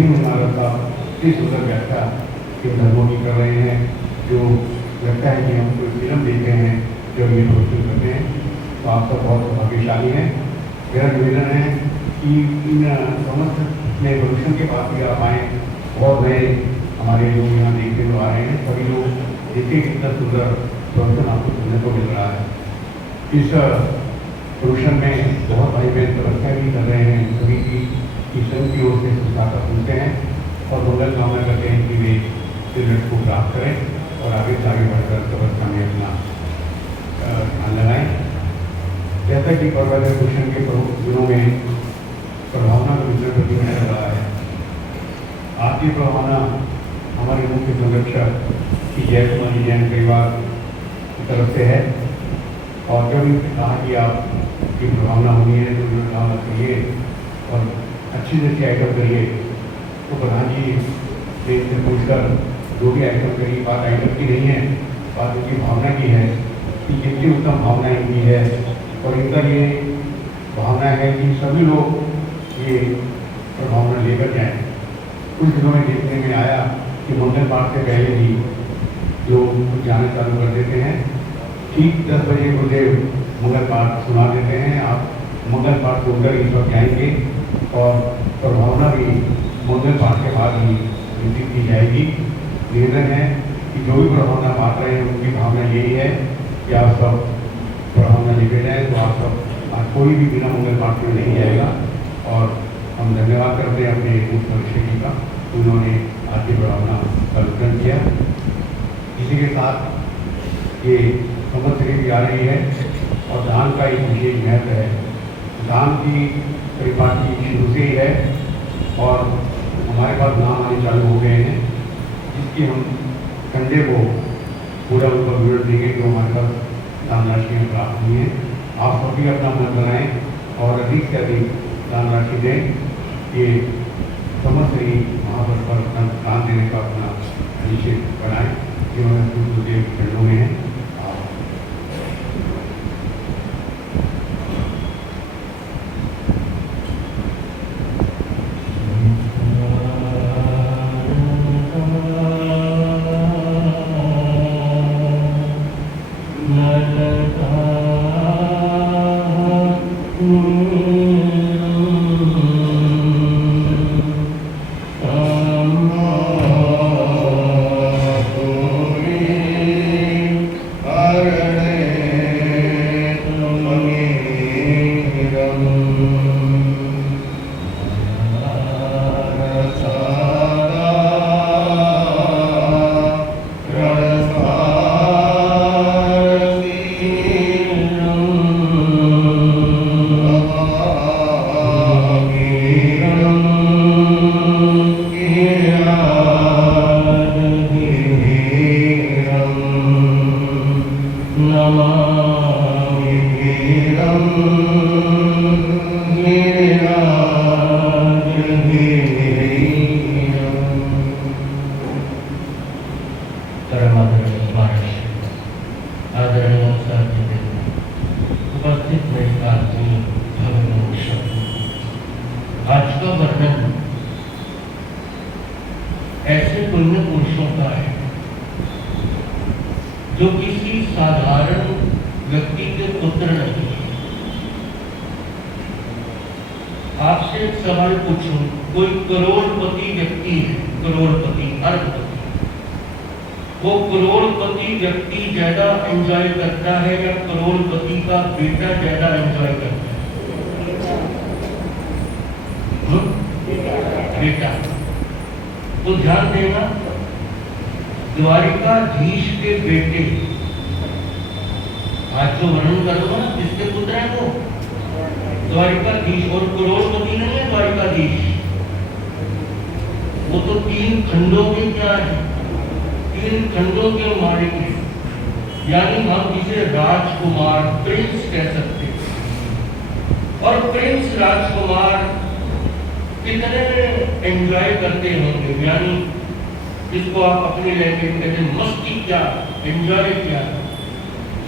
भीम नारद साहब इतनी सुंदर व्याख्या इन धर्मों की कर रहे हैं, जो लगता है कि हम कोई फिल्म देख रहे हैं जब ये रोशन करते हैं। तो आप सब बहुत भाग्यशाली हैं। मेरा निवेदन है कि इन समस्त नए प्रोडक्शन के पास भी आप आएँ। बहुत नए हमारे लोग यहाँ देखने को आ रहे हैं, सभी लोग देखिए कितना सुंदर प्रोडक्शन आपको सुनने को मिल रहा है। इस प्रोडक्शन में बहुत भाई बहन तपस्या भी कर रहे हैं, सभी की ईश्वर की ओर से सुस्ताता सुनते हैं और मंगल कामना करते हैं कि वे रिजल्ट को प्राप्त करें और आगे बढ़कर तपस्या में अपना ध्यान लगाएं। जैसा कि परवाइजर क्वेश्चन के दिनों में प्रभावना का वितरण प्रति होने रहा है, आपकी प्रभावना हमारे मुख्य संरक्षक श्री जय कुमार जैन परिवार की तरफ से है। और जब इनसे कहा कि आपकी प्रभावना होनी है तो उन्होंने कहा करिए और अच्छी से अच्छी आइटम करिए। तो प्रधान जी ने इनसे पूछकर जो भी आइटम करी, बात आइटम की नहीं है, बात उनकी भावना की है कि कितनी उत्तम भावना इनकी है। और इनका ये भावना है कि सभी लोग ये प्रभावना लेकर जाएं। कुछ दिनों में देखने में आया कि मंगल पाठ से पहले ही लोग जाना चालू कर देते हैं। ठीक 10 बजे गुरुदेव मंगल पाठ सुना देते हैं। आप मंगल पाठ सुनकर इस वक्त जाएंगे और प्रभावना भी मंगल पाठ के बाद ही वितरित की जाएगी। निवेदन है कि जो भी प्रभावना बांट रहे हैं उनकी भावना यही है कि आप सब प्रभावना लेके जाए। तो आप सब आज कोई भी बिना मंगल पाठ में नहीं जाएगा। और हम धन्यवाद करते हैं अपने मुख्य परीक्षा जी का, उन्होंने आज की प्रभावना का वितरण किया। इसी के साथ ये संवत्सरी भी आ रही है और दान का एक विशेष महत्व है। दान की परिपाटी शुरू से ही है और हमारे पास नाम आने चालू हो गए हैं, जिसकी हम संडे को पूरा उनका विवरण देंगे जो हमारे पास दान राशि प्राप्त हुई है। आप सभी अपना मन बनाएं और अधिक से अधिक दान राशि दें। ये संवत्सरी महापर्व पर अपना दान देने का अपना निश्चय बनाएं। जिन्होंने गुरुदेव चरणों में हैं। आज का वर्णन ऐसे पुण्य पुरुषों का है जो किसी साधारण व्यक्ति के पुत्र नहीं है। आपसे एक सवाल पूछूं, कोई करोड़पति व्यक्ति है, करोड़पति अरबपति, वो करोड़पति व्यक्ति ज्यादा एंजॉय करता है या करोड़पति का बेटा ज्यादा एंजॉय करता है? बेटा। तो ध्यान देना, द्वारिकाधीश के बेटे, आज जो वर्णन करूंगा जिसके पुत्र है वो द्वारिकाधीश, और करोड़पति नहीं है द्वारिकाधीश। वो तो 3 खंडों के क्या है, 3 खंडों के मालिक है। यानी हम इसे राजकुमार, प्रिंस कह सकते हैं। और प्रिंस राजकुमार कितने एंजॉय करते होंगे, यानी जिसको आप अपनी लैंग्वेज में कहते हैं मस्ती क्या, एंजॉय क्या,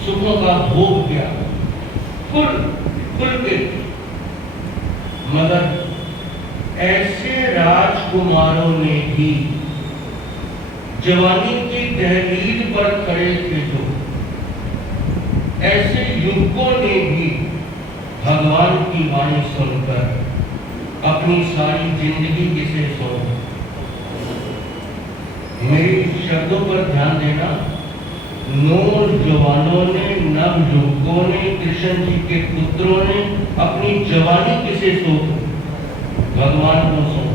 सुखों का भोग क्या, फुल के। मगर ऐसे राजकुमारों ने भी, जवानी की दहलीज पर खड़े थे जो, ऐसे युवकों ने भी भगवान की वाणी सुनकर अपनी सारी जिंदगी किसे सौंप। मेरी शब्दों पर ध्यान देना। नौजवानों ने, नव युवकों ने, कृष्ण जी के पुत्रों ने अपनी जवानी किसे सौंप? भगवान को सौंप।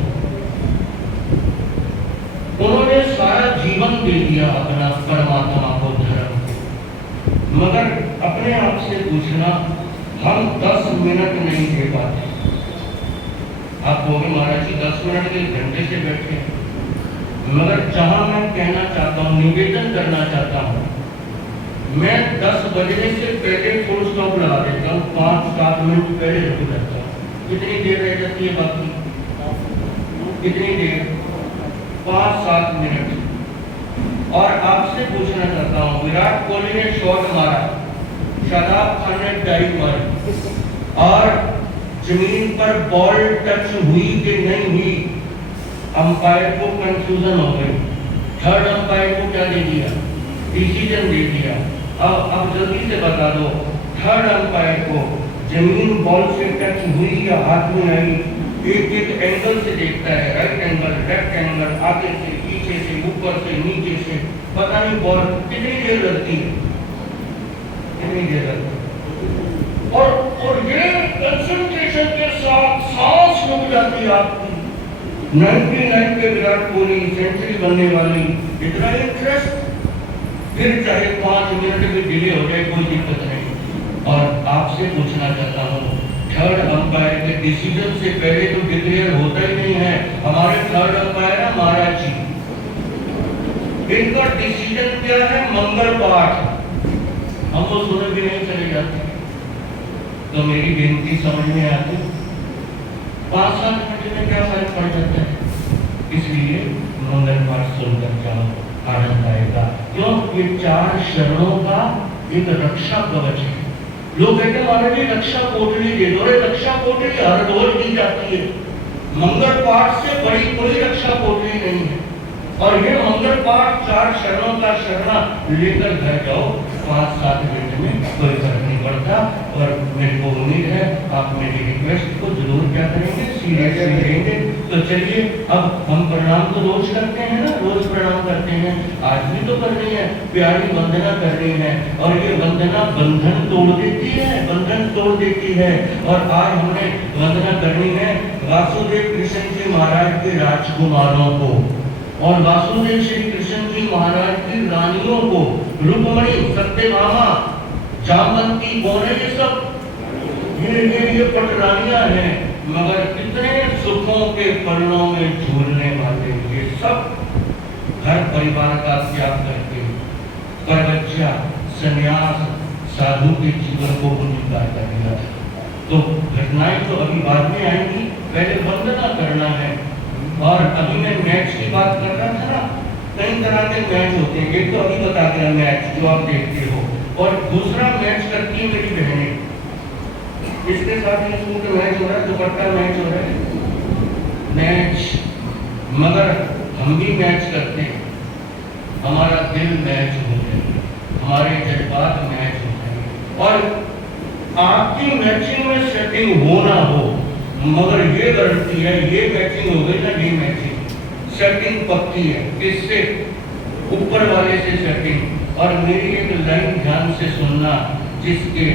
उन्होंने सारा जीवन दे दिया अपना परमात्मा को धर्म, मगर अपने आप से पूछना, हम 10 मिनट नहीं दे पाते। आप कहोगे महाराज जी 10 मिनट के घंटे से बैठे हैं, मगर जहां मैं कहना चाहता हूं, निवेदन करना चाहता हूं, मैं 10 बजने से पहले फुल स्टॉप लगा देता हूं, 5-7 मिनट पहले रुक जाता हूं। कितनी देर रह जाती है बाकी? कितनी देर? 5-7 मिनट। और आपसे पूछना चाहता हूं, विराट कोहली ने शॉट मारा, शादाब खान ने डाइव मारी, और जमीन पर बॉल टच हुई कि नहीं हुई, अंपायर को कंफ्यूजन हो गई। थर्ड अंपायर को क्या दे दिया? डिसीजन दे दिया। अब जल्दी से बता दो, थर्ड अंपायर को जमीन बॉल से टच हुई या हाथ में आई, एक एंगल से देखता है, राइट एंगल, लेफ्ट एंगल, आगे से, पीछे से, ऊपर से, नीचे से, पता नहीं बॉल कितनी देर लगती है, कितनी देर लगती है। और ये कंसंट्रेशन के साथ सांस रुक जाती है आपकी। 99 पे विराट कोहली सेंचुरी बनने वाली, इतना इंटरेस्ट, फिर चाहे 5 मिनट भी डिले हो जाए कोई दिक्कत नहीं। और आपसे पूछना चाहता हूँ, थर्ड अंपायर के डिसीजन से पहले तो डिक्लेयर होता ही नहीं है। हमारे थर्ड अंपायर है महाराज जी, इनका डिसीजन क्या है? मंगल पाठ। हम तो सुने भी नहीं चले जाते। तो मेरी बेनती समझ में आती, 5-7 मिनट में क्या फर्क पड़ जाता है? इसलिए मंगल पाठ सुनकर जाओ, आनंद आएगा। क्यों? ये 4 शरणों का एक रक्षा कवच है। लोग कहते हैं महाराज जी रक्षा कोटरी दे दो। रक्षा कोटरी हर रोज दी जाती है, मंगल पाठ से बड़ी कोई रक्षा कोटरी नहीं है। और ये मंगल पाठ 4 शरणों का शरणा लेकर घर जाओ, 5-7 मिनट में कोई फर्क नहीं पड़ता। और मेरे को उम्मीद है आप मेरी रिक्वेस्ट को जरूर क्या करेंगे, सीरियसली लेंगे। तो चलिए, अब हम प्रणाम तो रोज करते हैं ना, रोज प्रणाम करते हैं, आज भी तो करनी है, प्यारी वंदना करनी है। और ये वंदना बंधन तोड़ देती है, बंधन तोड़ देती है। और आज हमने वंदना करनी है वासुदेव कृष्ण जी महाराज के राजकुमारों को, और वासुदेव श्री कृष्ण जी महाराज की रानियों को, रुक्मणी, सत्यभामा, जामवंती, कौन है ये सब? ये पटरानियां हैं, मगर कितने सुखों के पन्नों में झूलने वाले। ये सब घर परिवार का त्याग करके परवज्या, संन्यास, साधु के जीवन को अंगीकार कर दिया। तो घटनाएं तो अभी बाद में आएंगी, पहले वंदना करना है। और अभी मैं मैच की बात कर रहा था ना, कई तरह के मैच होते हैं। एक तो अभी बता दिया मैच जो आप देखते हो, और दूसरा मैच करती है मेरी बहनें। इसके साथ ये सूट मैच हो रहा है, दुपट्टा मैच हो रहा है, मैच। मगर हम भी मैच करते हैं, हमारा दिल मैच हो जाए, हमारे जज्बात मैच हो जाए। और आपकी मैचिंग में सेटिंग हो ना हो, मगर ये गारंटी है, ये मैचिंग हो गई ना, ये मैचिंग सेटिंग पक्की है। किससे? ऊपर वाले से सेटिंग। और मेरी एक लाइन ध्यान से सुनना, जिसके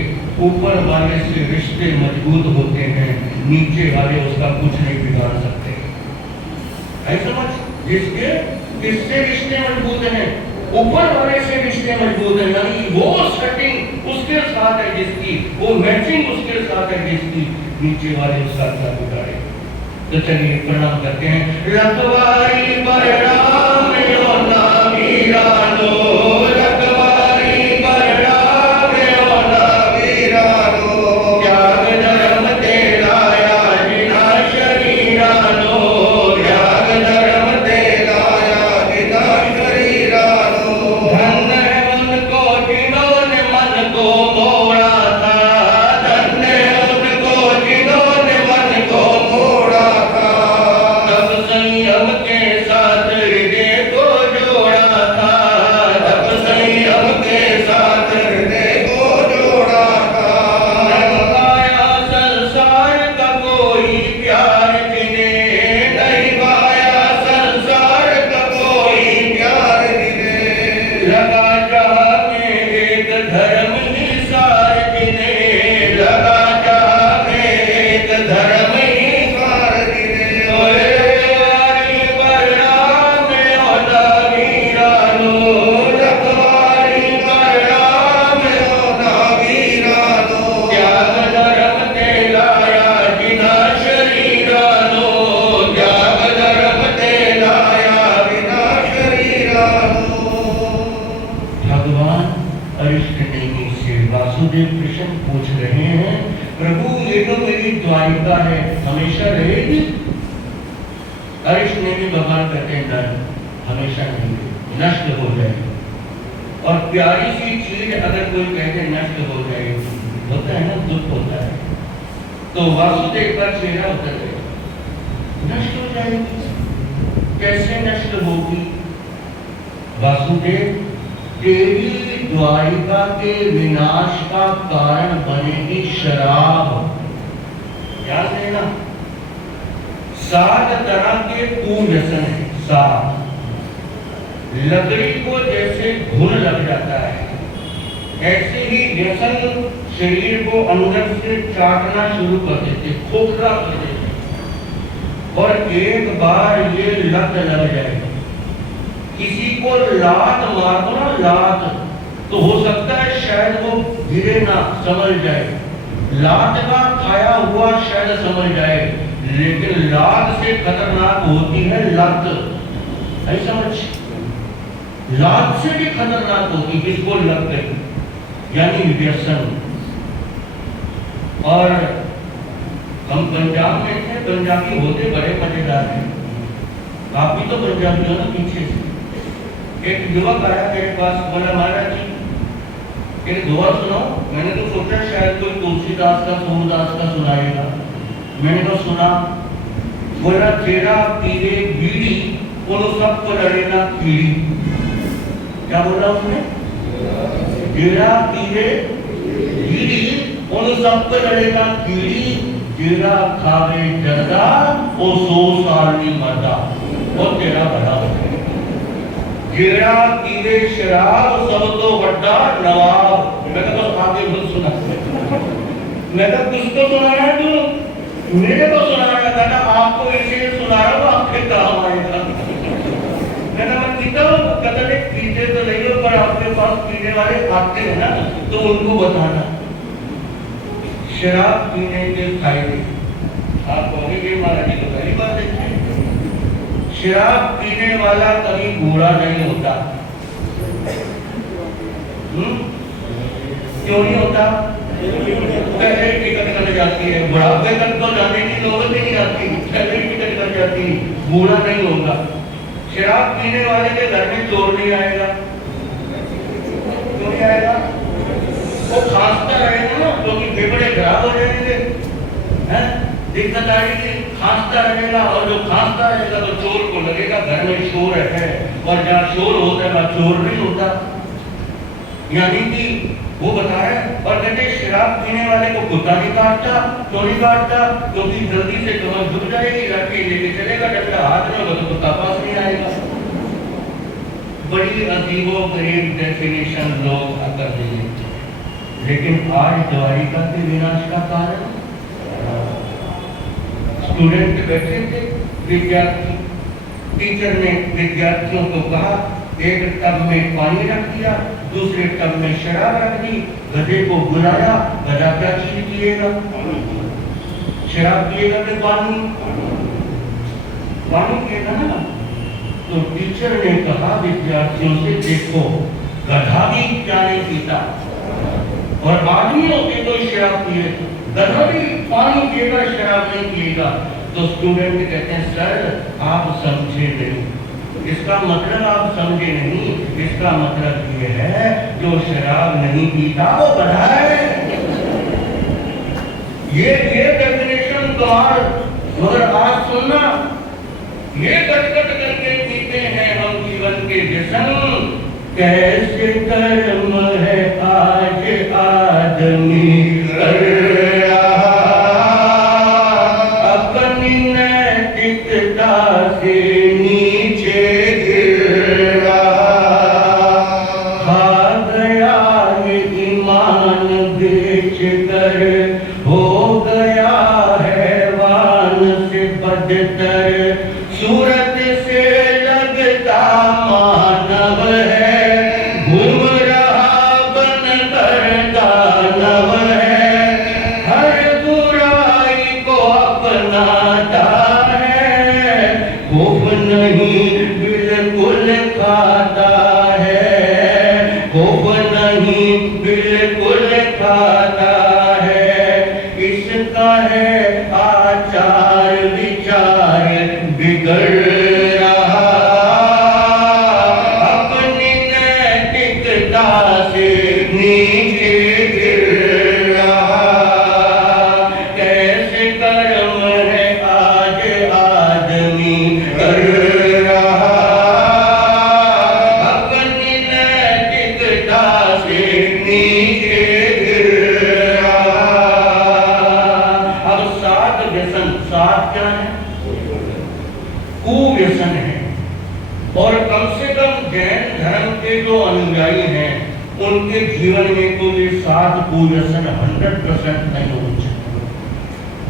ऊपर वाले से रिश्ते मजबूत होते हैं, नीचे वाले उसका कुछ नहीं बिगाड़ सकते। है समझ? जिसके किससे रिश्ते मजबूत हैं? ऊपर वाले से रिश्ते मजबूत है, यानी वो सेटिंग उसके साथ है जिसकी, वो मैचिंग उसके साथ है जिसकी, नीचे वाले उसका क्या बिगाड़े। तो चलिए प्रणाम करते हैं। रखवारी प्रणाम यो ना वीरानो, रखवारी प्रणाम यो ना वीरानो, त्याग धर्म तेरा याजिना शरीरानो, त्याग धर्म तेरा याजिना शरीरानो। धन्य है उनको जिन्होंने मन को मोड़ा था, धन्य है उनको जिन्होंने मन को मोड़ा था। द्वारिका है हमेशा रहेगी? कृष्ण ने भी भगवान कहते हैं नहीं, हमेशा नहीं रहेगी, नष्ट हो जाएगी। और प्यारी सी चीज अगर कोई कहते नष्ट हो जाएगी, होता है ना, दुख होता है। तो वासुदेव का चेहरा उतर गया, नष्ट हो जाएगी। कैसे नष्ट होगी? वासुदेव, तेरी द्वारिका के विनाश का कारण बनेगी शराब। ध्यान देना, 7 तरह के कुव्यसन है। 7 लकड़ी को जैसे घुन लग जाता है, ऐसे ही व्यसन शरीर को अंदर से चाटना शुरू कर देते, खोखला कर देते। और एक बार ये लत लग जाए, किसी को लात मार दो ना, लात, तो हो सकता है शायद वो गिरे ना, संभल जाए। लात का खाया हुआ शायद संभल जाए, लेकिन लात से खतरनाक होती है लत। ऐसा समझ, लात से भी खतरनाक होती किसको लग गई, यानी व्यसन। और हम पंजाब में थे, पंजाबी होते बड़े मजेदार हैं। आप भी तो पंजाबी हो ना पीछे से। एक युवक आया मेरे पास, बोला महाराज जी एक दुआ सुनाओ। मैंने तो सोचा शायद कोई तुलसीदास का, सूरदास का सुनाएगा। मैंने तो सुना, बोला तेरा पीरे बीड़ी उन सबको लड़ेगा कीड़ी। क्या बोला उसने? तेरा पीरे बीड़ी उन सबको लड़ेगा कीड़ी, तेरा खावे जर्दा ओ 100 साल नहीं मरदा, और तेरा भला हो जाए। जेड़ा पीवे शराब सब तो बड़ा नवाब। मैं तो आगे बहुत सुना, मैं तो कुछ तो सुनाया तू, मेरे को सुनाया था ना, आपको इसलिए सुना रहा हूँ, आपके काम आएगा। मैं पीता हूँ, कहते पीते तो नहीं हो, पर आपके पास पीने वाले आते हैं ना, तो उनको बताना शराब पीने के फायदे। आप कहोगे महाराज जी तो पहली बात है, शराब पीने वाला कभी बूढ़ा नहीं होता। क्यों नहीं होता? पहले टिकट कट जाती है, बुढ़ापे तक तो जाने की नौबत नहीं आती, पहले टिकट कट जाती है, बूढ़ा नहीं होगा। शराब पीने वाले के घर में चोर नहीं आएगा। क्यों नहीं आएगा? वो खांसता रहेगा ना, क्योंकि फेफड़े खराब हो जाएंगे, हैं? दिक्कत आएगी, खांसता रहेगा, और जो खांसता रहेगा तो चोर को लगेगा घर में शोर है, और जहाँ शोर होता है वहाँ चोर नहीं होता। यानी कि वो बता रहे हैं। और कहते शराब पीने वाले को कुत्ता नहीं काटता। क्यों नहीं काटता? क्योंकि जल्दी से कमर झुक जाएगी, लाठी लेके चलेगा, डंडा हाथ में होगा तो कुत्ता पास नहीं आएगा। बड़ी अजीबोगरीब डेफिनेशन लोग कर देंगे। लेकिन आज द्वारिका के विनाश का कारण, स्टूडेंट बैठे थे, विद्यार्थी, टीचर ने विद्यार्थियों को कहा एक टब में पानी रख दिया, दूसरे टब में शराब रख दी, गधे को बुलाया, गधा क्या चीज पिएगा? शराब पिएगा कि पानी? पानी पिएगा ना। तो टीचर ने कहा विद्यार्थियों से, देखो गधा भी क्या नहीं पीता, और आदमी होते तो शराब पिए, गधा भी पानी पिएगा, शराब नहीं पिएगा। तो स्टूडेंट कहते हैं सर आप समझे नहीं, इसका मतलब आप समझे नहीं, इसका मतलब ये है जो शराब नहीं पीता वो गधा है। ये डेफिनेशन कमाल। मगर आज सुनना, ये कट करके पीते हैं हम जीवन के व्यसन। कैसे कर्म है आज आदमी कर रहा, अपनी नैतिकता से नीचे गिर रहा, खा गया ये ईमान बेच कर, हो गया हैवान से बदतर, सूरत से लगता मानव है, घूम रहा बनकर दानव है, हर बुराई को अपनाता है, खूब नहीं बिल्कुल खाता है, खूब नहीं बिल्कुल खाता है, इसका है रहा, अपनी नैतिकता से नीचे गिर रहा। कैसे कर्म है आज आदमी कर रहा, अपनी नैतिकता से नीचे गिर रहा। अब सात व्यसन, सात क्या है? कुव्यसन है। और कम से कम जैन धर्म के जो अनुयायी हैं उनके जीवन में तो ये सात कुव्यसन 100% नहीं होने चाहिए।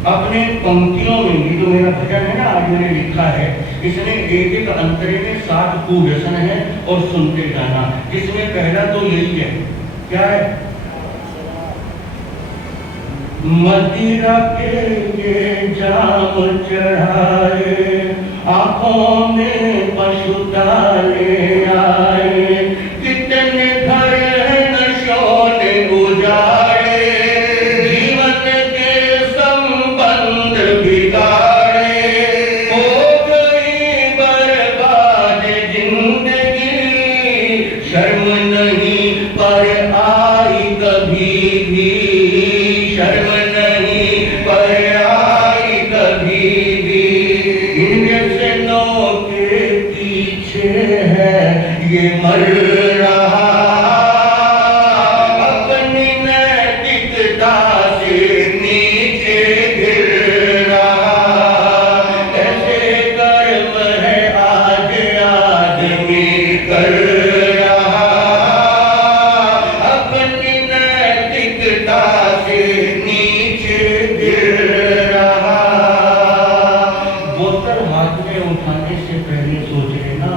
अपने पंक्तियों में ये जो मेरा भजन है ना, आज मैंने लिखा है, इसमें एक एक अंतरे में 7 कुव्यसन है और सुनते जाना। जिसमें पहला तो यही है, क्या है? मदिरा के ये जाम चढ़ाए, आंखों में पशुता ले आए, कितने घर नशों ने उजाड़े, जीवन के संबंध बिगाड़े, हो गई बर्बाद जिंदगी, शर्म नहीं पर आई कभी भी, शर्म नहीं पर आई कभी भी। इन व्यसनों के पीछे है ये मर रहा, अपनी नैतिकता से नीचे गिर रहा। ऐसे कर्म है आज आदमी कर रहा, अपनी नैतिकता से नीचे गिर रहा। बोतल हाथ में उठाने से पहले सोच लेना,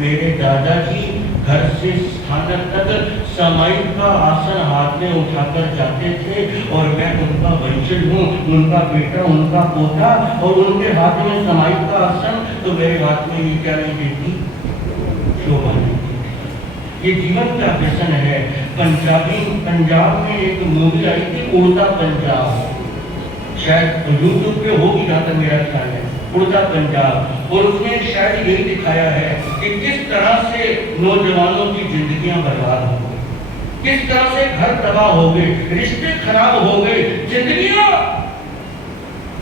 मेरे दादाजी घर से स्थानक तक समाई का आसन हाथ में उठाकर जाते थे और मैं उनका वंशज हूँ, उनका बेटा, उनका पोता, और उनके हाथ में समाई का आसन, तो मेरे हाथ में ये क्या नहीं देती? शोभा नहीं देती। ये जीवन का व्यसन है। पंजाब में एक मूवी आई थी, उड़ता पंजाब, शायद यूट्यूब पे होगी जहाँ तक मेरा ख्याल है, उड़ता पंजाब। और उसमें शायद यही दिखाया है कि किस तरह से नौजवानों की जिंदगियां बर्बाद हो गई, किस तरह से घर तबाह हो गए, रिश्ते खराब हो गए, जिंदगियां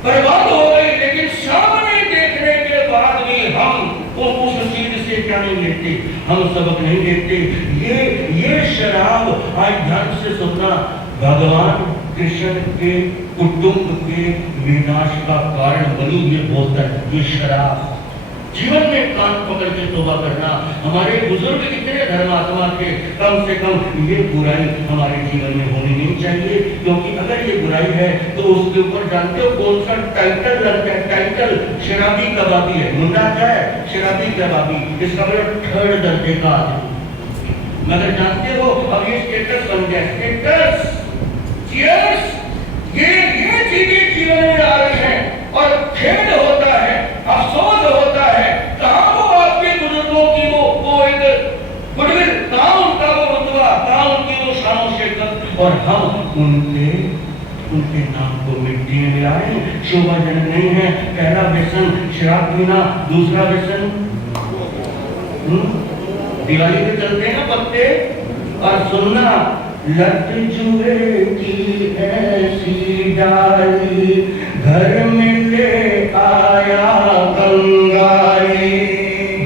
बर्बाद हो गई। लेकिन सामने देखने के बाद भी हम उस चीज से क्या नहीं लेते, हम सबक नहीं लेते। ये शराब, आज ध्यान से सुनना, भगवान कृष्ण के कुटुंब के विनाश का कारण बनी ये बोतल, ये शराब। जीवन में कान पकड़ के तौबा करना। हमारे बुजुर्ग कितने धर्मात्मा थे, कम से कम ये बुराई हमारे जीवन में होनी नहीं चाहिए। क्योंकि अगर ये बुराई है तो उसके ऊपर जानते हो कौन सा टाइटल लगता है? टाइटल शराबी कबाबी है। मुंडा क्या है? शराबी कबाबी। इसका मतलब 3rd दर्जे का आदमी। मगर जानते हो अब ये स्टेटस बन गया, स्टेटस, चीयर्स, ये चीजें जीवन में आ रही हैं और खेद होता है, अफसोस होता है। कहाँ वो आपके बुजुर्गों की वो एक गुडविल, कहाँ उनका वो रुतबा, कहाँ उनकी वो शान शौकत, और हम उनके नाम को मिट्टी में मिलाएं, शोभाजनक नहीं है। पहला व्यसन शराब पीना, दूसरा व्यसन दिवाली पे चलते हैं ना पत्ते, और सुनना, लत जुए की ऐसी डाली, घर में ले आया कंगाली,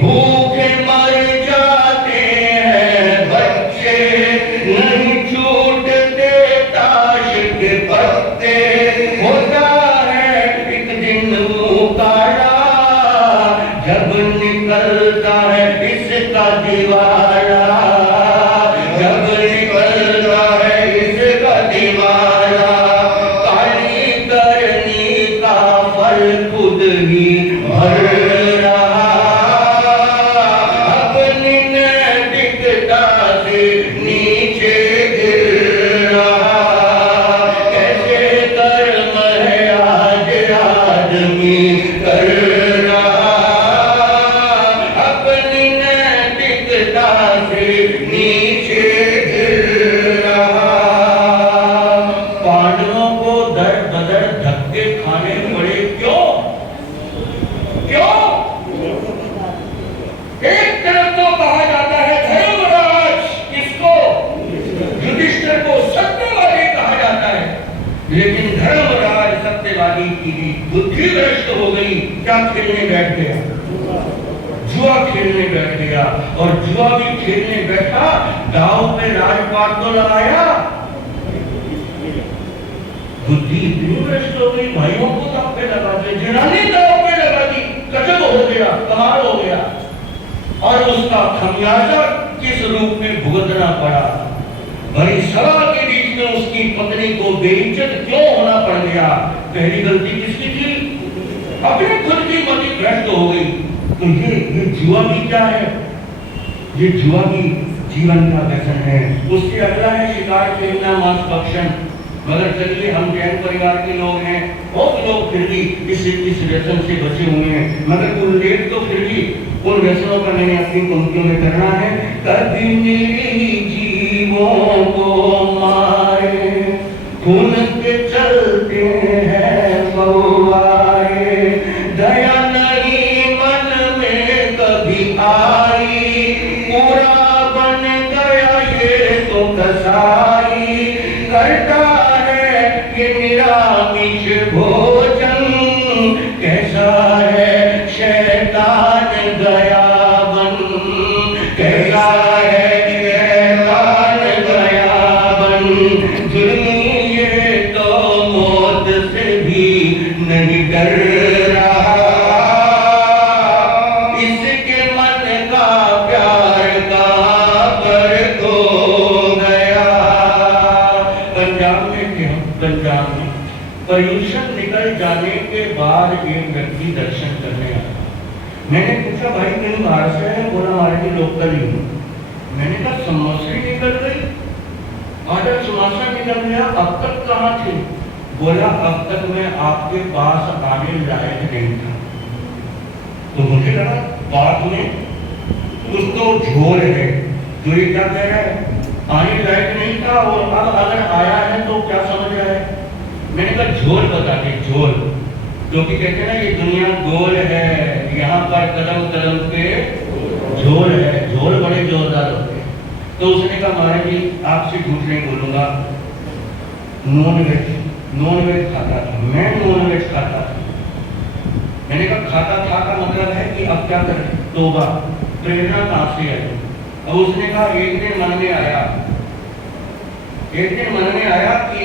भूखे मर जाते हैं बच्चे, नहीं छूटते ताश के पत्ते, होता है एक दिन मुंह काला, जब निकलता है इसका दिवाला, जब निकलता है इसका दिवाला, काली करनी का फल खुद ही भर रहा, अपनी नैतिकता से नीचे गिर रहा। कैसे कर्म है आज आदमी कर रहा, अपनी नैतिकता की थी, बुद्धि भ्रष्ट हो गई, क्या खेलने बैठ गया, जुआ खेलने बैठ गया। और जुआ भी खेलने बैठा, दाव पे राजपाट तो लगाया, बुद्धि इतनी भ्रष्ट हो गई, भाइयों को दाव पे लगा दिया, जिनानी दाव पे लगा दी, गजब हो गया, कमाल हो गया। और उसका खमियाजा किस रूप में भुगतना पड़ा। भरी सभा के बीच में उसकी पत्नी को बेइज्जत क्यों होना पड़ गया। पहली गलती किसकी थी, अपनी खुद की मति भ्रष्ट हो गई। तो ये जुआ भी क्या है, ये जुआ भी जीवन का व्यसन है। उससे अगला है शिकार खेलना, मांस भक्षण। मगर चलिए हम जैन परिवार के लोग हैं, बहुत लोग फिर भी इस व्यसन से बचे हुए हैं। मगर उल्लेख तो फिर भी उन व्यसनों का मैंने अपनी पंक्तियों में करना है। कभी मेरी जीवों को मारे, खून के चलते हैं फव्वारे, दया नहीं मन में कभी आई, पूरा बन गया ये तो कसाई, करता ये निरामिष भोजन, कैसा है शैतान गया बन, कैसा है शैतान गया बन, जुर्मी ये तो मौत से भी नहीं डर रहा, इसके मन का प्यार का पर खो गया। पंजाब में पर्यूषण निकल जाने के बाद एक व्यक्ति दर्शन करने आया। मैंने पूछा भाई कहीं बाहर से है? बोला हमारे लोकल ही हूँ। मैंने कहा समोसे निकल गई, आधा चुमासा निकल गया, अब तक कहाँ थे? बोला अब तक मैं आपके पास आने लायक नहीं था। तो मुझे लगा बात में कुछ तो झोल है, जो ये क्या कह रहा है, आने लायक नहीं था और अब अगर आया है तो क्या समझ रहा है। मैंने कहा झोल बता दे, झोल, क्योंकि कहते हैं ना ये दुनिया गोल है, यहाँ पर कदम कदम पे झोल है, झोल बड़े जोरदार होते हैं। तो उसने कहा महाराज जी आपसे झूठ नहीं बोलूंगा, नॉन वेज खाता था, मैं नॉन वेज खाता था। मैंने कहा खाता था का मतलब है कि अब क्या करें, तौबा, प्रेरणा कहाँ से आई। अब उसने कहा एक दिन मन में आया कि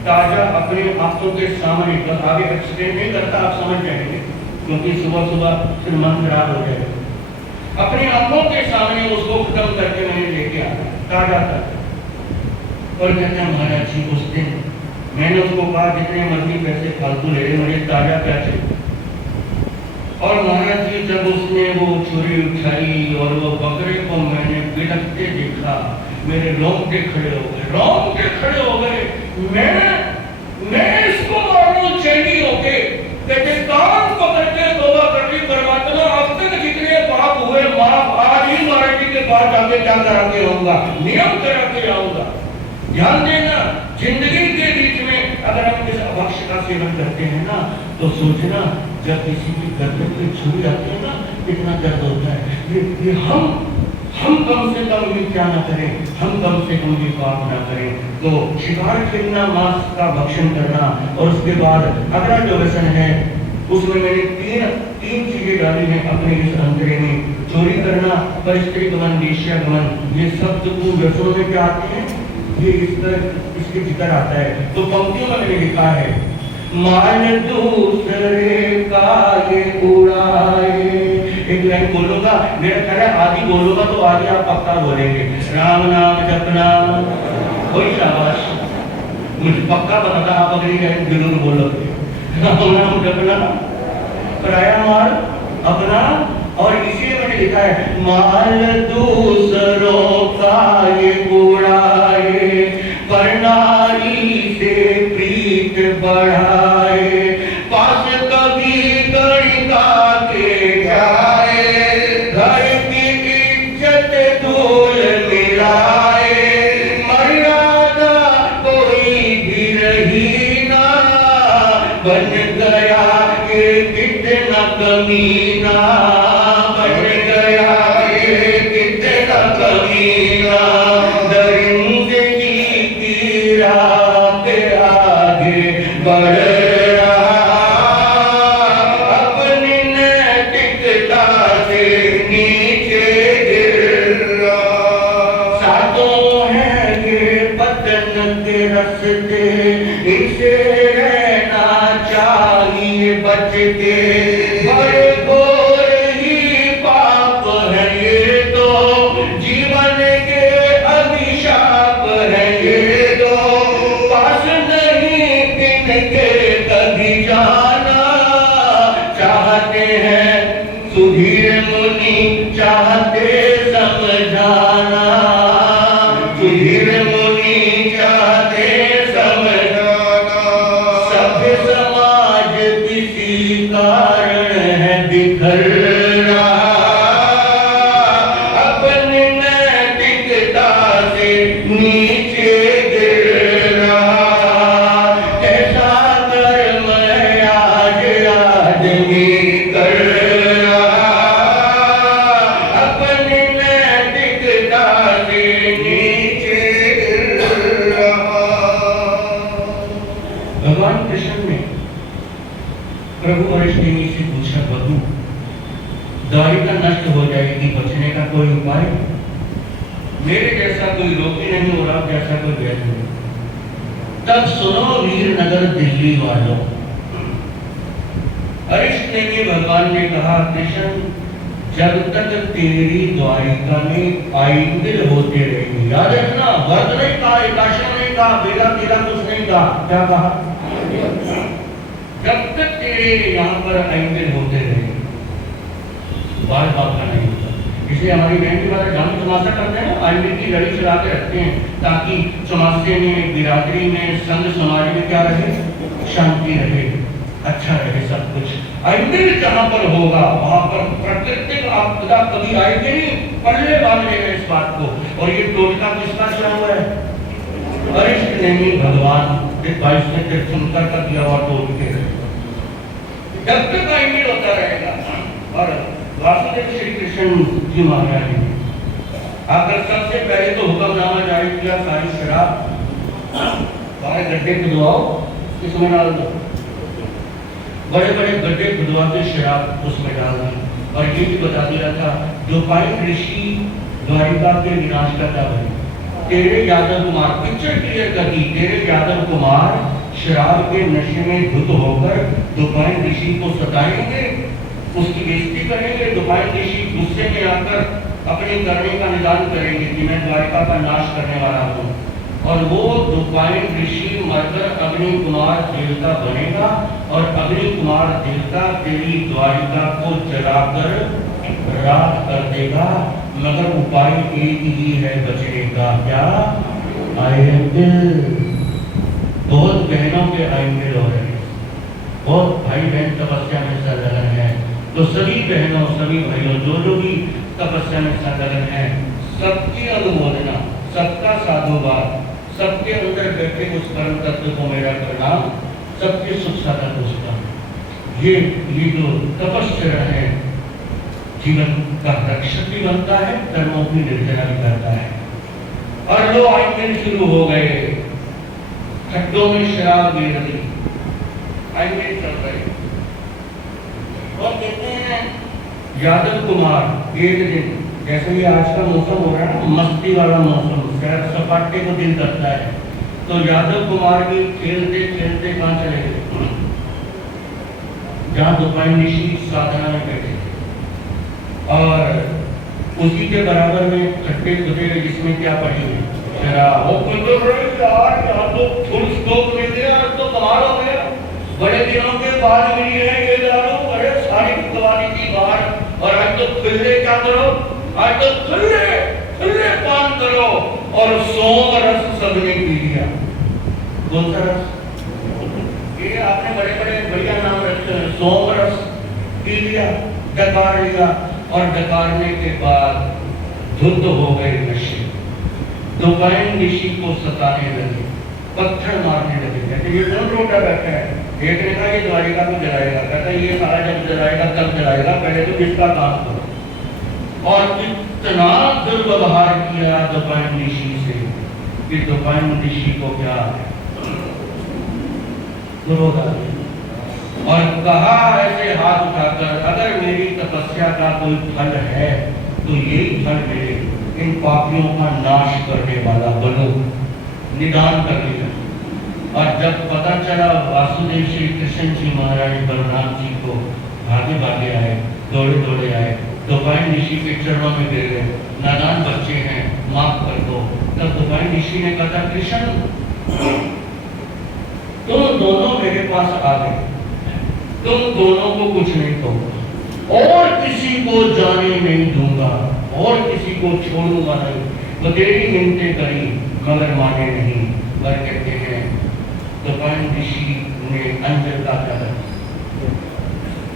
ताजा अपने आंखों के सामने, बस आगे एक्सप्लेन नहीं करता, आप समझ जाएंगे, क्योंकि सुबह सुबह फिर मन खराब हो जाएगा। अपनी आंखों के सामने उसको खत्म करके मैंने लेके आया ताजा तक। और कहते हैं महाराज जी उस दिन मैंने उसको कहा जितने मर्जी पैसे फालतू ले रहे, मुझे ताजा क्या चाहिए। और महाराज जी जब उसने वो छुरी उठाई और वो बकरे को मैंने बिलखते देखा, मेरे रोंगटे खड़े हो गए। मैं इसको मारूं चैनी होके, कहते कान पकड़ के तौबा कर ली, परमात्मा अब तक जितने पाप हुए माफ, आज ही महाराज जी के पास जाके क्या करा के आऊंगा, नियम करा के आऊंगा। ध्यान देना, जिंदगी के बीच में अगर हम इस अभक्ष का सेवन करते हैं ना, तो सोचना जब किसी की गर्दन पे छुरी आती है ना, कितना दर्द होता है। ये हम कम से कम ये क्या ना करें, हम कम से कम ये पाप ना करें। तो शिकार खेलना, मांस का भक्षण करना, और उसके बाद अगला जो व्यसन है उसमें मैंने तीन चीजें डाली हैं अपने इस अंतरे में। चोरी करना, परिस्त्री गमन, वेश्यागमन, ये सब जो व्यसनों में क्या आते हैं, ये इसके जिक्र आता है। तो पंक्तियों में मैंने लिखा है, मान दूसरे का ये उड़ाए। एक लाइन बोलूंगा, मेरा ख्याल है आदि बोलूंगा तो आदि आप पक्का बोलेंगे। राम नाम जपना, कोई शाबाश, मुझे पक्का पता था आप अगली लाइन जरूर बोलोगे। राम नाम जपना, पराया माल अपना, और इसी मैंने लिखा है माल दूसरों का ये उड़ाए, पर नारी से प्रीत बढ़ाए, पास कभी गणिका के जाए, घर की इज्जत धूल मिलाए, मर्यादा कोई भी रही ना, बन गया ये कितना कमीना, बन गया ये कितना कमीना, दरिंदगी की राह पे आगे बढ़ सुधीर मुनि चाहते समझाना, सुधीर मुनि चाहते समझाना, सभ्य समाज किसी कारण है बिखर रहा, अपनी नैतिकता से नीचे गिर रहा, कैसा कर्म है आज आदमी कर रहा, अपनी नैतिकता से नीचे गिर रहा। भगवान कृष्ण ने प्रभु अरिष्टेनी से पूछा, बधू द्वारिका नष्ट हो जाएगी, बचने का कोई उपाय? मेरे जैसा कोई रोगी नहीं और आप जैसा कोई वैद्य नहीं। तब सुनो वीरनगर दिल्ली वालों, अरिष्टेनी भगवान ने कहा, कृष्ण जब तक तेरी द्वारिका में आइंदिल होते रहेंगे, याद रखना, वर्ग नहीं कहा, एकाशय नहीं कहा, बेला तेरा कुछ नहीं कहा, क्या कहा? जब तक तेरे यहाँ पर आइंदिल होते रहेंगे, बाल बाप का नहीं होता। इसलिए हमारी बहन की बात जान चमासा करते हैं, आइंदिल की लड़ी चला के रखते हैं, ताकि चमासे में, बिरादरी में, संघ समाज में क्या रहे? शांति रहे, अच्छा रहे सब कुछ। आइंदिल जहाँ पर होगा वहाँ पर प्राकृतिक आपदा कभी आएगी नहीं, पल्ले बांध लेना इस बात को। और ये टोटका किसका चला हुआ है? अरिष्टेनी भगवान 22 में तीर्थंकर का दिया हुआ टोटके, जब तक आइंदिल होता रहेगा। और वासुदेव श्री कृष्ण जी महाराज ने आकर सबसे पहले तो हुक्मनामा जारी किया, सारी शराब बाहर गड्ढे खुदवाओ, इसमें डाल दो। बड़े बड़े गड्ढे खुदवा के शराब उसमें डाल दी। और ये भी बता दिया था, जो पाइन ऋषि द्वारिका के विनाश का क्या बने? तेरे यादव कुमार, पिक्चर क्लियर कर दी, तेरे यादव कुमार शराब के नशे में धुत होकर दुपाइन ऋषि को सताएंगे, उसकी बेइज्जती करेंगे। दुपाइन ऋषि गुस्से में आकर अपने करने का निदान करेंगे कि मैं द्वारिका का नाश करने वाला हूँ। और वो दुपाइन ऋषि मरकर अग्नि कुमार देवता बनेगा, और अग्नि कुमार देवता तेरी द्वारिका को जलाकर राख कर देगा। मगर उपाय एक ही है बचने का, क्या? आइंदिल। बहुत बहनों के आइंदिल हो रहे हैं, बहुत भाई बहन तपस्या में संलग्न है। तो सभी बहनों, सभी भाइयों, जो भी तपस्या में संलग्न है, सबकी अनुमोदना, सबका साधुवाद, सबके अंदर बैठे उस परम तत्व को मेरा प्रणाम, सबके सुख साधन पूछता हूँ। ये जो तपस्चरण है, जीवन का रक्षक भी बनता है, कर्मों की निर्जना भी करता है। और लो आइंदिल शुरू हो गए, खड्डों में शराब गिर रही, आइंदिल चल रहे। और कहते हैं यादव कुमार एक दिन, जैसे ये आज का मौसम हो रहा है ना, मस्ती वाला मौसम, सैर सपाटे को दिल करता है, तो यादव कुमार भी खेलते खेलते कहाँ चले गए? जहाँ दुपाइन ऋषि साधना में बैठे, और उसी के बराबर में खट्टे खुदे जिसमें क्या पड़ी है? शराब। यार यहाँ तो फुल स्टॉक मिल गया, आज तो कमाल हो गया, बड़े दिनों के बाद मिली है ये दारू, अरे सारी दवाली की बाहर। और आज तो खुले क्या करो, आज तो खुले पान करो, और सोम रस सबने पी लिया। कौन सा रस? ये आपने बड़े बड़े बढ़िया नाम रखे हैं, सोम रस पी लिया, डकार लिया, और डकारने के बाद धुंध हो गए नशे। दुपाइन ऋषि को सताने लगे, पत्थर मारने लगे। कहते ये कौन रोटा बैठा है? एक ने कहा ये द्वारिका को जलाएगा, कहता ये सारा जब जलाएगा तब जलाएगा, पहले तो इसका काम करो। और इतना दुर्व्यवहार किया दुपाइन ऋषि से कि दुपाइन ऋषि को क्या क्रोध आ गया, और कहा ऐसे हाथ उठाकर, अगर मेरी तपस्या का कोई फल है तो यही फल मेरे इन पापियों का नाश करने वाला बनो, निदान करने लगा। और जब पता चला, वासुदेव श्री कृष्ण जी महाराज बलराम जी को भागे भागे आए, दौड़े दौड़े आए, दुपाइन ऋषि के चरणों में गिर गए, नादान बच्चे हैं, माफ कर दो। तब दुपाइन ऋषि ने कहा, कृष्ण तुम दोनों मेरे पास आ गए, तुम दोनों को कुछ नहीं कहो, और किसी को जाने नहीं दूंगा, और किसी को छोड़ूंगा नहीं। तो तेरी मिन्नतें करी मगर माने नहीं। पर कहते हैं दोपहर ऋषि ने अंजल का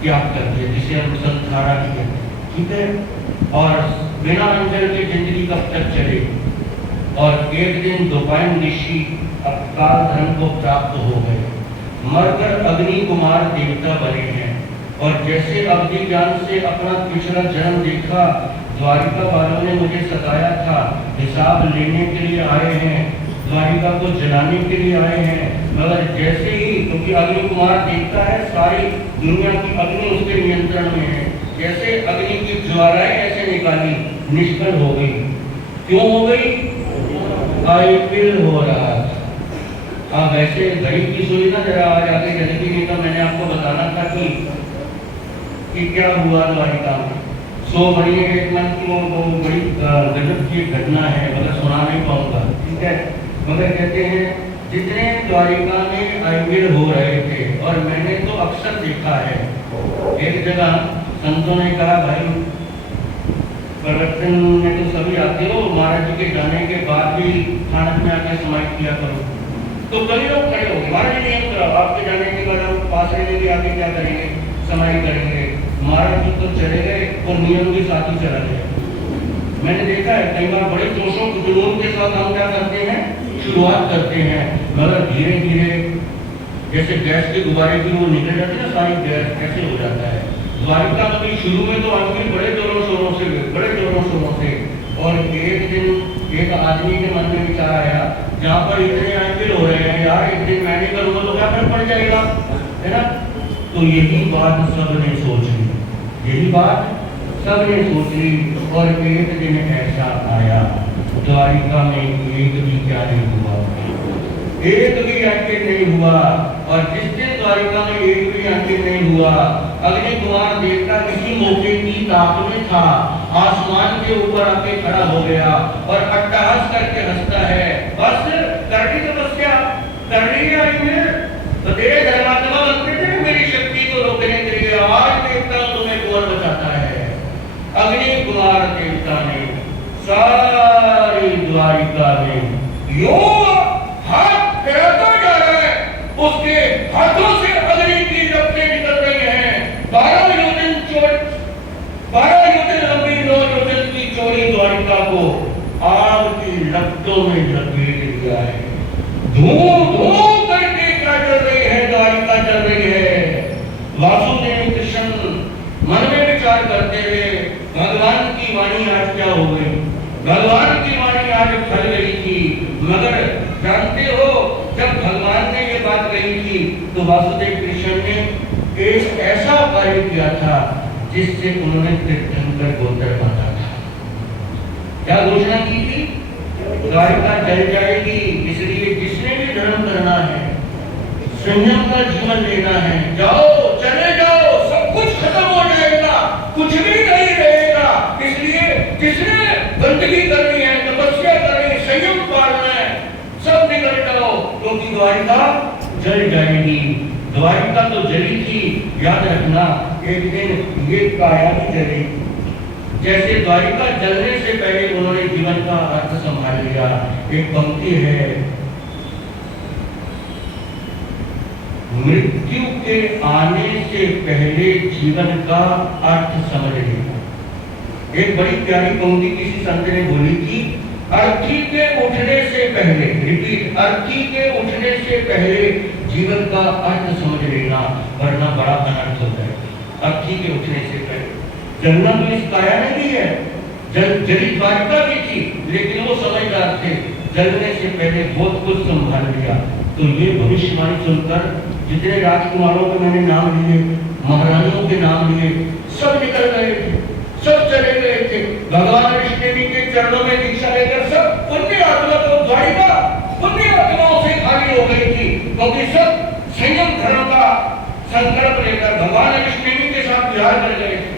त्याग कर दिया, जिसे हम संसारा भी कहते हैं, ठीक है। और बिना अंजल के जिंदगी कब तक चले। और एक दिन दोपहर ऋषि काल धर्म को प्राप्त हो गए, मरकर अग्नि कुमार देवता बने हैं। और जैसे अवधि ज्ञान से अपना पिछला जन्म देखा, द्वारिका वालों ने मुझे सताया था, हिसाब लेने के लिए आए हैं, द्वारिका को जलाने के लिए आए हैं। मगर जैसे ही, क्योंकि अग्नि कुमार देवता है, सारी दुनिया की अग्नि उसके नियंत्रण में है, जैसे अग्नि की ज्वालाएं ऐसे निकाली, निष्फल हो गई। क्यों हो गई? आईपीएल हो रहा था। हाँ, वैसे घड़ी की सुई ना जरा आज आगे जल्दी नहीं, तो मैंने आपको बताना था कि क्या हुआ द्वारिका में। 100 महीने एक मन की वो बड़ी गजब की घटना है, मगर सुना नहीं पाऊंगा, ठीक है। मगर कहते हैं जितने द्वारिका में आईपीएल हो रहे थे, और मैंने तो अक्सर देखा है, एक जगह संतों ने कहा भाई प्रवचन में तो सभी आते हो, महाराज जी के जाने के बाद भी थानक में आके समाहित किया करो। तो कई लोग खड़े हो गए, महाराज जी नियम करो, आपके जाने के बाद हम पास रहने के आगे क्या करेंगे, समाहित करेंगे। महाराज जी तो चले गए और नियम के साथ ही चला गया। मैंने देखा है कई बार बड़े जोशों जुनून के साथ हम क्या करते हैं, शुरुआत करते हैं, मगर धीरे धीरे जैसे गैस के गुब्बारे की वो निकल जाती है ना, सारी गैस कैसे हो जाता है। द्वारिका में शुरू में तो आदमी बड़े जोरों शोरों से, बड़े जोरों शोरों से, और एक दिन एक आदमी के मन में विचार आया, जहाँ पर इतने आईपीएल हो रहे हैं यार, एक दिन मैं नहीं करूँगा तो क्या फर्क पड़ जाएगा, है ना। तो यही बात सबने सोच ली, यही बात सबने सोच ली। और एक दिन ऐसा आया, द्वारिका में एक भी क्या नहीं हुआ, एक भी आईपीएल नहीं हुआ। और जिस दिन द्वारिका में एक भी आईपीएल नहीं हुआ, अग्नि कुमार देवता किसी मौके की ताक में था, आसमान के ऊपर आके खड़ा हो गया और अट्टहास करके हंसता है, बस कर दी तपस्या, कर रही है आईपीएल, तो तेरे धर्मात्मा बनते थे मेरी शक्ति को रोकने के लिए, आज देखता हूं तुम्हें कौन बचाता है। अग्नि कुमार देवता ने सारी द्वारिका में यो हाथ फैलाता जा रहा है, उसके हाथों से अग्नि की लपटें निकल रही हैं। 12 योजन लंबी 9 योजन की चौड़ी द्वारिका को आग की लपटों में लपेट दिया है। धूम धूम करके क्या चल रही है, द्वारिका चल रही है। वासुदेव कृष्ण मन में विचार करते हुए, भगवान की वाणी आज क्या हो गई, भगवान की वाणी आज फल गई थी। मगर जानते हो, जब भगवान ने ये बात कही थी तो वासुदेव कृष्ण ने एक ऐसा कार्य किया था जिससे उन्होंने तीर्थंकर गोत्र बांधा था। क्या घोषणा की थी? द्वारिका जल जाएगी, इसलिए जिसने भी धर्म करना है, संयम का जीवन लेना है, जाओ, चले जाओ, सब कुछ खत्म हो जाएगा, कुछ भी नहीं रहेगा। इसलिए जिसने बंदगी करनी है, तपस्या करनी, संयम पालना है, सब निकल जाओ, क्योंकि द्वारिका जल जाएगी। द्वारिका तो जली थी, याद रखना, एक दिन ये काया भी जलेगी। जैसे द्वारिका जलने से पहले उन्होंने जीवन का अर्थ संभाल लिया। एक पंक्ति है, मृत्यु के आने से पहले जीवन का अर्थ समझ लेना। एक बड़ी प्यारी पंक्ति किसी संत ने बोली थी, अर्थी के उठने से पहले, रिपीट, अर्थी के उठने से पहले जीवन का अर्थ समझ लेना, वरना बड़ा अनर्थ होता है। अर्थी के उठने से पहले जलना तो इस काया ने भी है, जली द्वारिका भी थी, लेकिन वो समझदार थे, जलने से पहले बहुत कुछ संभाल लिया। तो ये भविष्यवाणी सुनकर जितने राजकुमारों के मैंने नाम लिए, महारानियों के नाम लिए, सब निकल गए थे, सब चले गए थे। भगवान विष्णु के चरणों में दीक्षा लेकर सब पुण्य आत्मा तो द्वारिका पुण्य आत्माओं से खाली हो गई थी, क्योंकि सब संयम धर्म का संकल्प लेकर भगवान विष्णु के साथ विहार कर गए थे।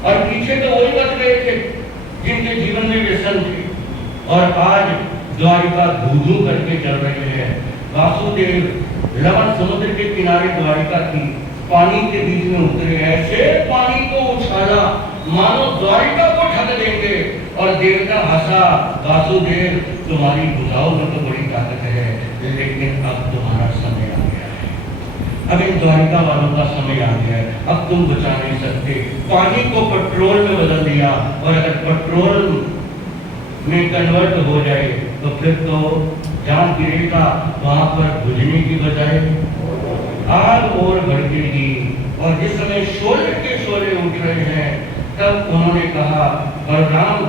और पीछे तो वही बच गए थे जिनके जीवन में व्यसन थे। और आज द्वारिका धू-धू करके चल रही है। वासुदेव लवण समुद्र के किनारे द्वारिका थी, पानी के बीच में उतरे, ऐसे पानी को उछाला मानो द्वारिका को ढक देंगे। और देवता हंसा, वासुदेव तुम्हारी भुजाओं में तो बड़ी ताकत है, लेकिन अब तुम्हारा समय आ गया है, अब इन द्वारिका वालों का समय आ गया है, अब तुम बचा नहीं सकते। पानी को पेट्रोल में बदल दिया, और अगर पेट्रोल में कन्वर्ट हो जाए तो फिर तो जहाँ गिरेगा वहां पर बुझने की बजाय आग और भड़केगी। और जिस समय शोले के शोले उठ रहे हैं, तब उन्होंने कहा, बलराम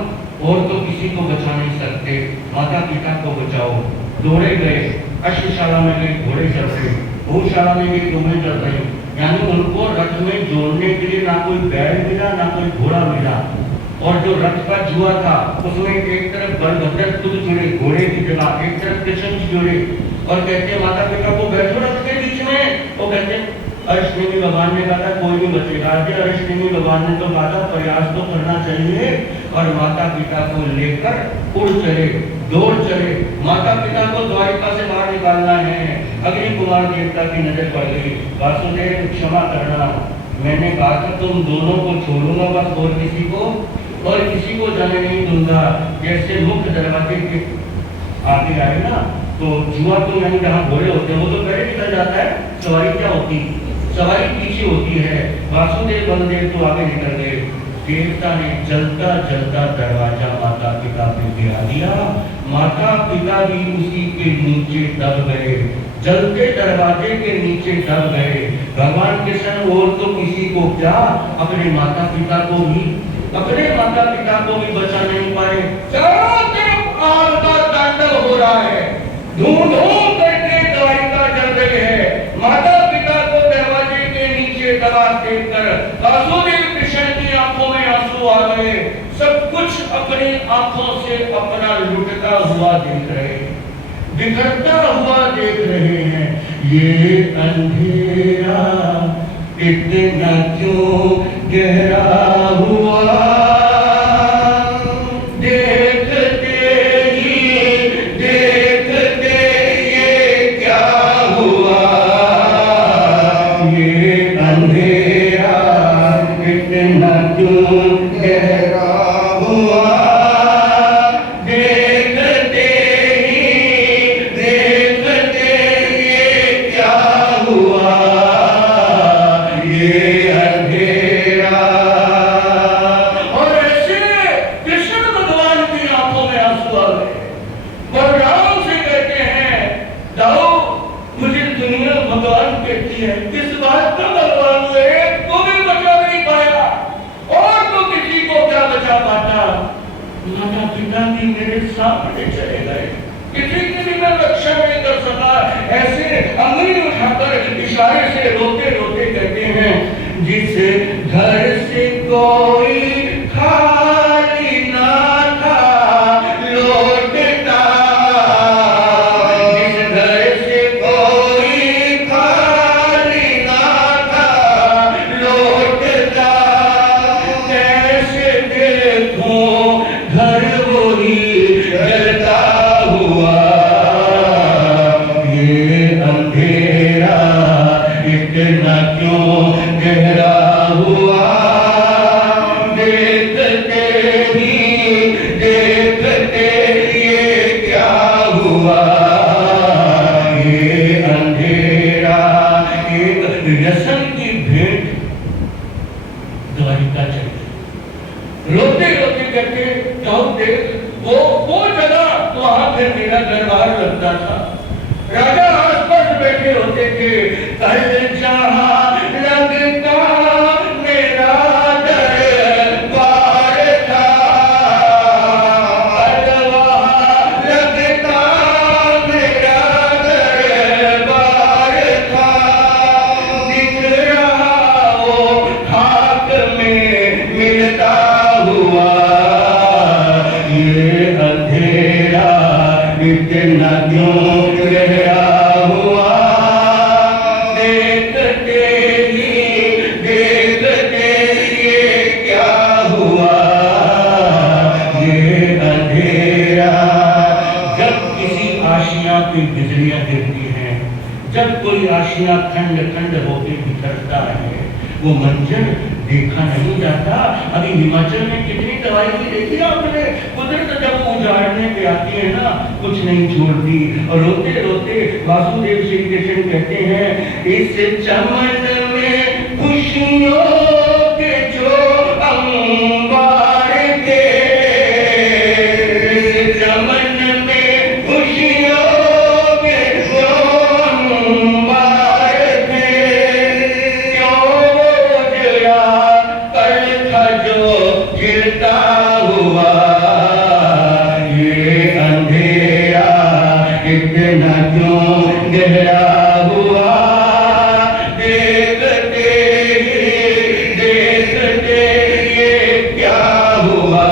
और तो किसी को बचा नहीं सकते, माता पिता को बचाओ। दौड़े गए, अश्वशाला में गए, घोड़े चल रहे, गौशाला में गए, दुम्बे चल रही, यानी उनको रथ में जोड़ने के लिए ना कोई बैल मिला ना कोई घोड़ा मिला। और जो रथ का जुआ था उसमें एक तरफ बलभद्र खुद जुड़े घोड़े की जगह, एक तरफ कृष्ण जी जुड़े, और कहते माता पिता को बैठो रथ के बीच में। वो कहते अरिष्टनेमी भगवान ने कहा कोई नहीं बचेगा। अरिष्टनेमी भगवान ने तो कहा प्रयास तो करना चाहिए, और माता पिता को लेकर उड़ चले, दौड़ चले। माता पिता को द्वारिका से बाहर निकालना है। अग्नि कुमार देवता की नजर पड़ गई, वासुदेव क्षमा करना, मैंने कहा था तुम दोनों को छोड़ूंगा बस, और किसी को जाने नहीं दूंगा। जैसे मुख्य दरवाजे के आगे आए ना, तो जुआ तो यानी जहाँ घोड़े होते हैं वो तो पहले निकल जाता है, सवारी क्या होती, सवारी पीछे होती है। वासुदेव बलदेव तो आगे निकल गए। देवता ने जलता जलता दरवाजा माता पिता पे गिरा दिया, माता पिता भी उसी के नीचे दब गए, जलते दरवाजे के नीचे दब गए। भगवान कृष्ण और तो किसी को क्या, अपने माता पिता को भी बचा नहीं पाए। चारों तरफ आग का तांडव हो रहा है, धूम धूम करके द्वारिका जल रही है। माता पिता को दरवाजे के नीचे दबा देखकर वासुदेव कृष्ण की आंखों में आंसू आ गए। सब कुछ अपनी आंखों से अपना लुटता हुआ देख रहे हैं, बिखरता हुआ देख रहे हैं। ये अंधेरा इतना क्यों गहरा हुआ, देखते ही देखते ये क्या हुआ। ये अंधेरा इतना क्यों गहरा हुआ, देखते ही देखते ये क्या हुआ। ये अंधेरा, और ऐसे कृष्ण भगवान की आंखों में आंसू आ गए। बलराम से कहते हैं, दाऊ मुझे दुनिया भगवान कहती है, किस बात का भगवान हुए, को भी बचा नहीं पाया, और तो किसी को क्या बचा पाता। माता पिता भी मेरे सामने चले गए, किसी की भी मैं रक्षा नहीं कर सका। ऐसे अंगुली उठाकर इशारे से रोते रोते कहते हैं, जिस घर से कोई खाली ना था लौटता, जिस घर से कोई खाली ना था लौटता, कैसे देखूं घर वही जलता हुआ। ये अंधेरा इतना क्यों गहरा हुआ, देखते ही देखते ये क्या हुआ। ये अंधेरा, एक व्यसन की भेंट द्वारिका चली। रोते रोते करके कहो देख, वो जगह वहां फिर मेरा दरबार लगता था, राजा आसपास बैठे होते थे। कल जहां लगता मेरा दरबार था, कल वहां लगता मेरा दरबार था। दिख रहा वो खाक में मिलता हुआ। ये अंधेरा इतना क्यों गहरा हुआ, देखते ही देखते ये क्या हुआ। ये अंधेरा, जब किसी आशिया की बिजलियां गिरती हैं, जब कोई आशियां खंड खंड होकर बिखरता है, वो मंजर देखा नहीं जाता। अभी हिमाचल में कितनी दवाई भी देखी आपने, कुदरत जब उजाड़ने पे आती है ना, कुछ नहीं छोड़ती। और रोते रोते वासुदेव श्री कृष्ण कहते हैं, इस चमन में खुशियों के जो अंबार के, इस चमन में खुशियों के जो अंबार थे, क्यों वो जरा कल था जो गिरता हुआ, ये अंधेरा इतना क्यों गहरा हुआ, देखते ये क्या हुआ,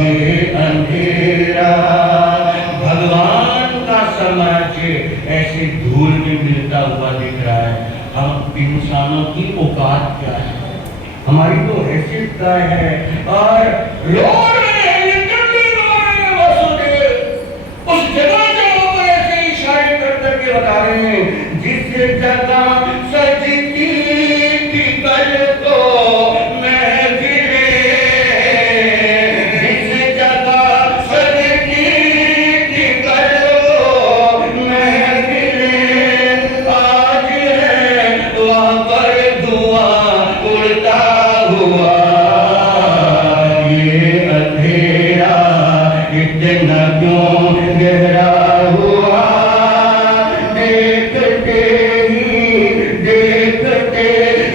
ये अंधेरा। भगवान का साम्राज्य ऐसे धूल में मिलता हुआ दिख रहा है। हम इंसानों की औकात क्या है, हमारी तो हैसियत क्या है। और रो रहे हैं, लिटरली रो रहे हैं वासुदेव। उस जगह जगह पर ऐसे इशारे कर करके बता रहे हैं, जिस जगह सजती थी कल को महफिलें, जिस जगह सजती थी कल को महफिलें, आज है वहाँ पर धुआं उड़ता हुआ, ये अंधेरा इतना क्यों गहरा हुआ, देखते ही देखते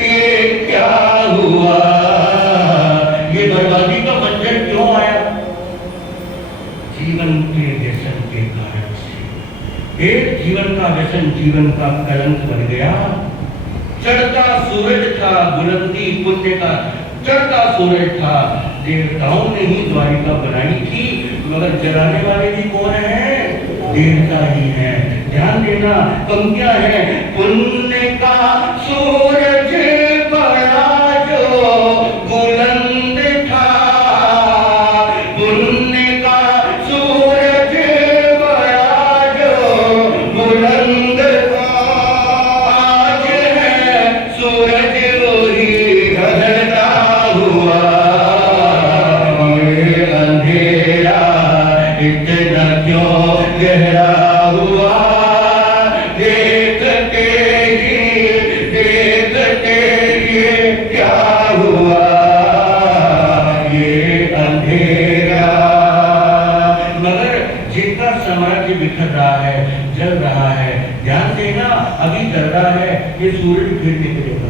ये क्या हुआ, ये बर्बादी का मंजर क्यों आया, जीवन के व्यसन के कारण से। एक जीवन का व्यसन जीवन का कलंक बन गया। चढ़ता सूरज था, बुलंदी पुण्य का चढ़ता सूरज था। देवताओं ने ही द्वारिका बनाई थी, मगर जलाने वाले भी कौन है, देवता ही है। ध्यान देना, पंक्तियां है, पुण्य का सूरज बड़ा जो बुलंद था, पुण्य का सूरज बड़ा जो बुलंद था, आज है सूरज वही ढलता हुआ, ये अंधेरा इतना क्यों गहरा हुआ, देखते ही देखते ये क्या हुआ, ये अंधेरा। मगर जिनका साम्राज्य बिखर रहा है, जल रहा है, ध्यान देना, अभी जल रहा है, ये सूरज फिर निकलेगा,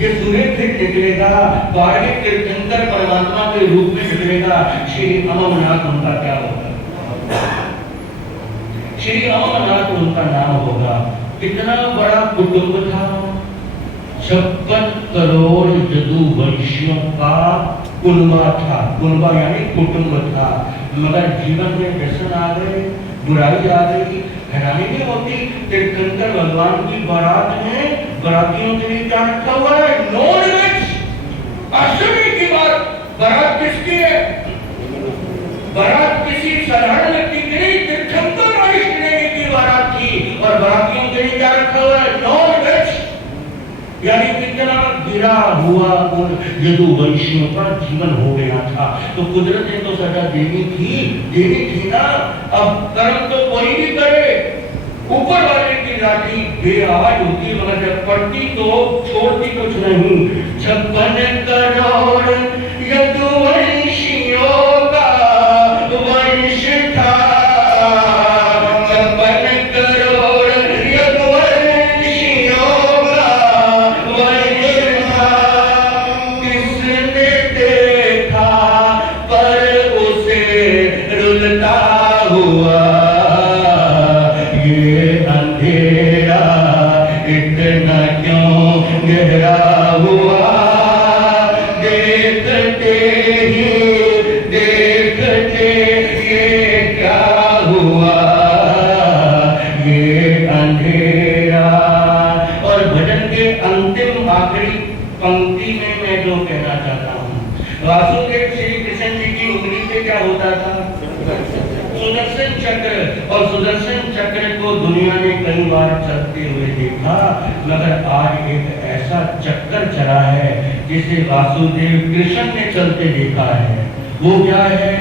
ये सूरज फिर निकलेगा, तो आगे तीर्थंकर परमात्मा के रूप में निकलेगा। श्री अमरनाथ उनका क्या होगा, श्री अमरनाथ उनका नाम होगा। कितना बड़ा कुटुंब था, 56 करोड़ यदुवंशियों का कुनबा था, कुनबा यानी कुटुंब था। मगर जीवन में व्यसन आ गए, बुराई आ गई, हैरानी नहीं होती। तीर्थंकर भगवान की बारात में बारातियों के लिए क्या रखा हुआ है, नॉनवेज। आश्चर्य की बात, बारात किसकी है, बारात किसी साधारण व्यक्ति की नहीं, तीर्थंकर वरिष्ठ श्रेणी की बारात थी। और बारातियों के लिए क्या रखा हुआ है, नॉनवेज। यानी कितना गिरा हुआ उन यदुवंशियों का जीवन हो गया था। तो कुदरत ने तो सजा देनी थी ना। अब कर्म तो कोई भी करे, ऊपर वाले की लाठी बेआवाज होती, मगर जब पड़ती तो छोड़ती कुछ नहीं। 56 करोड़ यदुवंशियों का वंश था, 56 करोड़ यदुवंशियों का वंश था। किसने देखा पर उसे रुलता हुआ, ये अंधेरा इतना क्यों गहरा हुआ, देखते ही देखते ये क्या हुआ, ये अंधेरा। और भजन के अंतिम आखिरी पंक्ति में मैं जो कहना चाहता हूँ, वासुदेव श्री कृष्ण जी की उंगली पे क्या होता था, सुदर्शन चक्र। और सुदर्शन चक्र को को दुनिया ने कई बार चलते हुए देखा, मगर आज एक ऐसा चक्कर चला है जिसे वासुदेव कृष्ण ने चलते देखा है। वो क्या है?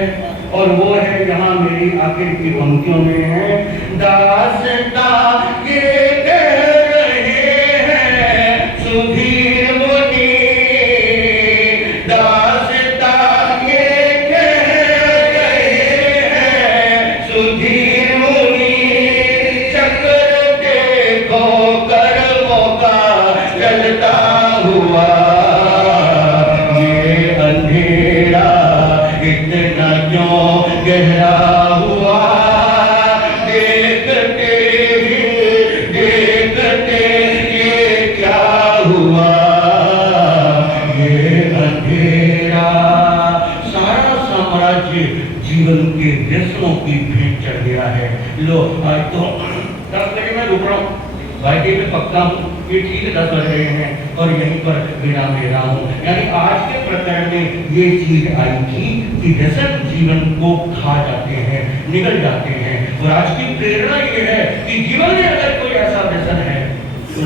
और वो है यहाँ मेरी आखिर की पंक्तियों में है, दासता ये कह रहे हैं सुधीर मुनि, दासता ये कह रहे हैं सुधीर मुनि, चक्र देखो कर्मों का चलता हुआ, ये अंधेरा इतना क्यों गहरा हुआ, देखते ये क्या हुआ, ये अंधेरा। सारा साम्राज्य जीवन के व्यसनों की भेंट चढ़ गया है। लो आज तो 10 बजे मैं रुक रहा हूँ, भाई में पक्का हूँ, ये ठीक 10 बज रहे हैं और यहीं पर विराम ले रहा हूँ। यानी आज के प्रकरण में ये चीज आई थी कि व्यसन जीवन को खा जाते हैं, निगल जाते हैं। और आज की प्रेरणा ये है कि जीवन में अगर कोई ऐसा व्यसन है तो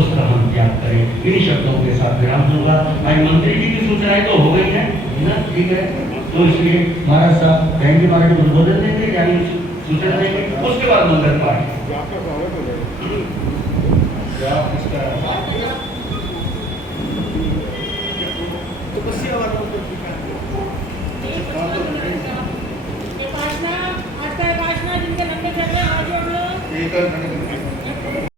उसका हम त्याग करें। इन्हीं शब्दों के साथ विराम दूंगा। आज मंत्री जी की सूचनाएं तो हो गई हैं ना, ठीक है, तो इसलिए महाराज साहब कहेंगे, महाराज उद्बोधन देंगे, यानी सूचना देंगे, उसके बाद मंगल पाठ। आज का उपासना जिनके लंबे चल रहे हैं, आज हम लोग